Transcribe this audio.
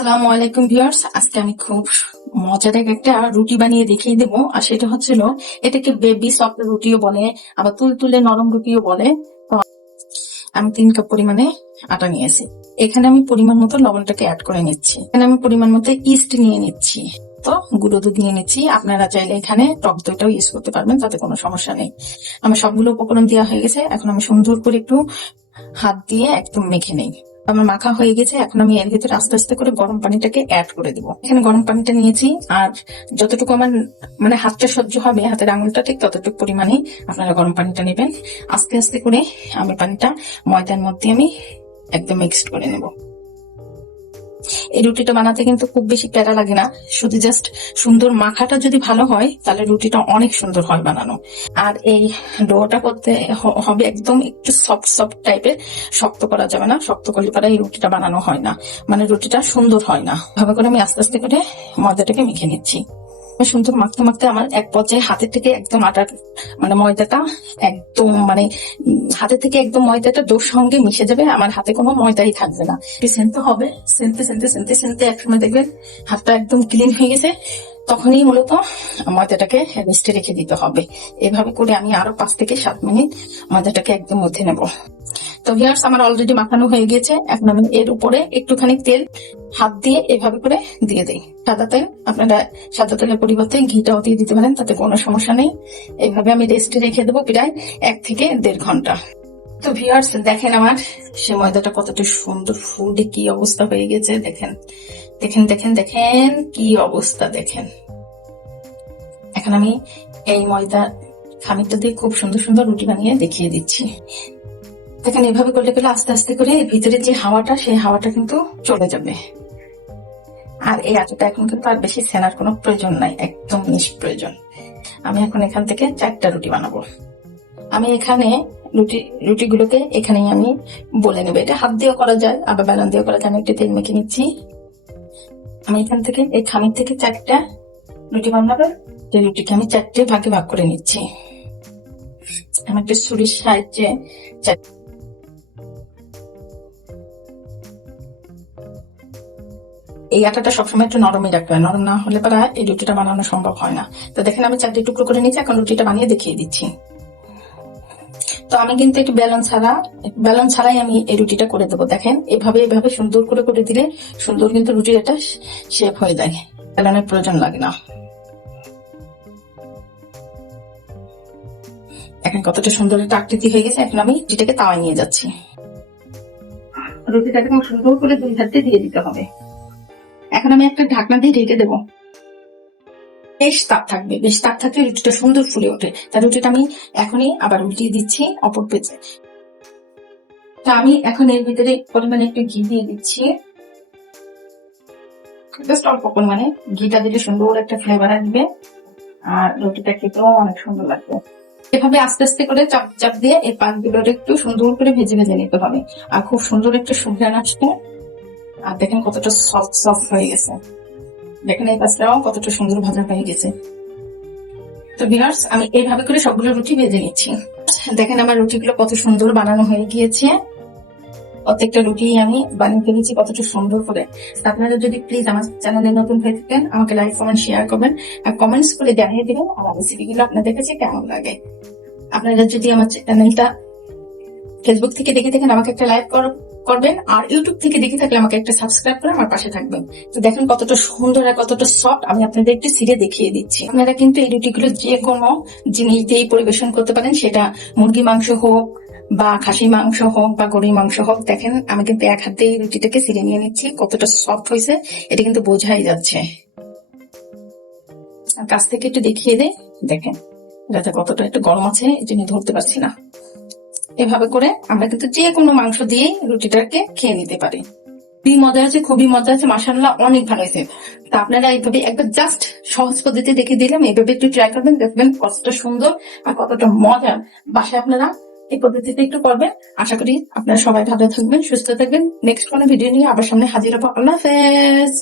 আসসালামু আলাইকুম ভিউয়ার্স, আজকে আমি খুব মজাদার একটা রুটি বানিয়ে দেখিয়ে দেবো। আর সেটা হচ্ছিল, এটাকে বেবি সফট রুটিও বলে, আবার তুলতুলে নরম রুটিও বলে। তো আমি 3 কাপ পরিমাণে আটা নিয়েছি। এখানে আমি পরিমাণ মতো লবণটাকে অ্যাড করে নিচ্ছি। এখানে আমি পরিমাণ মতো ইস্ট নিয়ে নিচ্ছি। তো গুঁড়ো দুধ নিয়ে নিচ্ছি। আপনারা চাইলে এখানে টক দইটাও ইউজ করতে পারবেন, তাতে কোনো সমস্যা নেই। আমার সবগুলো উপকরণ দেওয়া হয়ে গেছে। এখন আমি সুন্দর করে একটু হাত দিয়ে একদম মেখে নেই। আমার মাখা হয়ে গেছে। এখন আমি এর ভিতরে আস্তে আস্তে করে গরম পানিটাকে অ্যাড করে দিব। এখানে গরম পানিটা নিয়েছি, আর যতটুকু আমার হাতটা সহ্য হবে, হাতের আঙুলটা ঠিক ততটুকু পরিমাণে আপনারা গরম পানিটা নেবেন। আস্তে আস্তে করে আমি পানিটা ময়দার মধ্যে আমি একদম মিক্সড করে নেব। এই রুটিটা বানাতে কিন্তু খুব বেশি প্যারা লাগে না, শুধু জাস্ট সুন্দর মাখাটা যদি ভালো হয় তাহলে রুটিটা অনেক সুন্দর হয় বানানো। আর এই ডোটা করতে হবে একদম একটু সফট সফট টাইপের, শক্ত করা যাবে না। শক্ত করলে পরে এই রুটিটা বানানো হয় না, রুটিটা সুন্দর হয় না। ভাবে করে আমি আস্তে আস্তে করে ময়দাটাকে মেখে নিচ্ছি। সুন্দর মাখতে মাখতে আমার এক পর্যায়ে হাতের থেকে একদম আটার ময়দাটা একদম হাতের থেকে একদম ময়দাটা ডোর সঙ্গে মিশে যাবে। আমার হাতে কোনো ময়দাই থাকবে না। সেনতে হবে, সেনতে সেনতে সেনতে সেনতে একসময় দেখবেন হাতটা একদম ক্লিন হয়ে গেছে। তখনই মূলত ময়দাটাকে রেস্টে রেখে দিতে হবে। এভাবে করে আমি আরো 5 থেকে 7 মিনিট ময়দাটাকে একদম মধ্যে নেব। তো ভিউয়ার্স, আমার অলরেডি মাখানো হয়ে গেছে। এখন আমি এর উপরে একটুখানি তেল হাত দিয়ে এভাবে করে দিয়ে দিই। সাদা তেল, আপনারা সাদা তেলের পরিবর্তে ঘিটাও দিয়ে দিতে পারেন, তাতে কোনো সমস্যা নেই। এইভাবে আমি রেস্টে রেখে দেবো প্রায় 1 থেকে 1.5 ঘন্টা। তো ভিউয়ার্স, দেখেন আমার সে ময়দাটা কতটা সুন্দর ফুলে কি অবস্থা হয়ে গেছে। দেখেন দেখেন দেখেন দেখেন কি অবস্থা দেখেন। এখন আমি এই ময়দা খামিরটা দিয়ে খুব সুন্দর সুন্দর রুটি বানিয়ে দেখিয়ে দিচ্ছি। দেখেন এভাবে করলে পেলে আস্তে আস্তে করে ভিতরে যে হাওয়াটা, সেই হাওয়াটা কিন্তু চলে যাবে। আর এই আটাটা এখন কিন্তু আর বেশি সেনার কোনো প্রয়োজন নাই, একদম নিষ্প্রয়োজন। আমি এখন এখান থেকে 4টা রুটি বানাবো। আমি এখানে রুটিগুলোকে এখানেই আমি বলে নেবো। এটা হাত দিয়েও করা যায়, আবার বেলন দিয়েও করা যায়। আমি একটু তেল মেখে নিচ্ছি। আমি এখান থেকে এই খামির থেকে 4টা রুটি বানাবো। যে রুটিকে আমি 4টে ভাগে ভাগ করে নিচ্ছি। আমি একটা ছুরির সাহায্যে এই আটাটা সবসময় একটু নরমই রাখবে, নরম না হলে পরে এই রুটিটা বানানো সম্ভব হয় না। তো দেখেন আমি 4টে টুকরো করে নিচ্ছি। এখন রুটিটা বানিয়ে দেখিয়ে দিচ্ছি। তো আমি কিন্তু একটু বেলন ছাড়াই আমি এই রুটিটা করে দেবো। দেখেন এভাবে এভাবে সুন্দর করে করে দিলে সুন্দর কিন্তু রুটির একটা শেপ হয়ে যায়, বেলনের প্রয়োজন লাগে না। এখন কতটা সুন্দর একটা আকৃতি হয়ে গেছে। এখন আমি রুটিটাকে তাওয়ায় নিয়ে যাচ্ছি। রুটিটাকে সুন্দর করে 2 ধার দিয়ে দিতে হবে। এখন আমি একটা ঢাকনা দিয়ে ঢেকে দেবো। বেশ তাপ থাকবে, বেশ তাপ থাকলে রুটিটা সুন্দর ফুলে ওঠে। তার রুটিটা আমি এখনই আবার উল্টিয়ে দিচ্ছি অপর পেজে। তা আমি এখন এর ভিতরে পরিমাণে একটু ঘি দিয়ে দিচ্ছি। জাস্ট অল্প পরিমাণে ঘিটা দিলে সুন্দর একটা ফ্লেভার আসবে, আর রুটিটা খেতেও অনেক সুন্দর লাগবে। এভাবে আস্তে আস্তে করে চাপ চাপ দিয়ে এই পাকগুলোর একটু সুন্দর করে ভেজে ভেজে নিতে হবে। আর খুব সুন্দর একটা সুঘ্রাণ আসবে। আর দেখেন কতটা সফট সফট হয়ে গেছে। দেখেন এই পাশটাও কতটা সুন্দর ভাজা হয়ে গেছে। তো ভিউয়ার্স, আমি এইভাবে করে সবগুলো রুটি ভেজে নিচ্ছি। দেখেন আমার রুটিগুলো কত সুন্দর বানানো হয়ে গিয়েছে। প্রত্যেকটা রুটি আমি বানিয়ে ফেলেছি কতটা সুন্দর করে। আপনারা যদি প্লিজ আমার চ্যানেলে নতুন হয়ে থাকেন, আমাকে লাইক কমেন্ট শেয়ার করবেন, আর কমেন্টস করে জানিয়ে দিবেন আমার রেসিপিগুলো আপনাদের কাছে কেমন লাগে। আপনারা যদি আমার চ্যানেলটা ফেসবুক থেকে দেখে থাকেন, আমাকে একটা লাইক করবেন, আর ইউটিউব থেকে দেখে থাকলে আমাকে একটা সাবস্ক্রাইব করে আমার পাশে থাকবেন। তো দেখেন কতটা সুন্দর আর কতটা সফট। আমি আপনাদের একটু ছিঁড়ে দেখিয়ে দিচ্ছি। আপনারা কিন্তু এই রুটিগুলো যে কোনো জিনিস দিয়েই পরিবেশন করতে পারেন, সেটা মুরগি মাংস হোক বা খাসি মাংস হোক বা গরুর মাংস হোক। দেখেন আমি কিন্তু এক হাতে এই রুটিটাকে ছিঁড়ে নিয়ে নিচ্ছি। কতটা সফট হয়েছে এটা কিন্তু বোঝাই যাচ্ছে। কাছ থেকে একটু দেখিয়ে দেয়, দেখেন যাতে কতটা একটু গরম আছে, এই জন্য ধরতে পারছি না। এভাবে করে আমরা কিন্তু যে কোনো মাংস দিয়ে রুটিটাকে খেয়ে নিতে পারি। খুবই মজা আছে, খুবই মজা আছে, মাশাআল্লাহ অনেক ভালো হয়েছে। তা আপনারা এইভাবে একবার জাস্ট সহজ পদ্ধতি দেখে দিলাম, এইভাবে একটু ট্রাই করবেন, দেখবেন কতটা সুন্দর আর কতটা মজা। বাসায় আপনারা এই পদ্ধতিতে একটু করবেন। আশা করি আপনারা সবাই ভালো থাকবেন, সুস্থ থাকবেন। নেক্সট কোনো ভিডিও নিয়ে আবার সামনে হাজির হবো। আল্লাহ হাফেজ।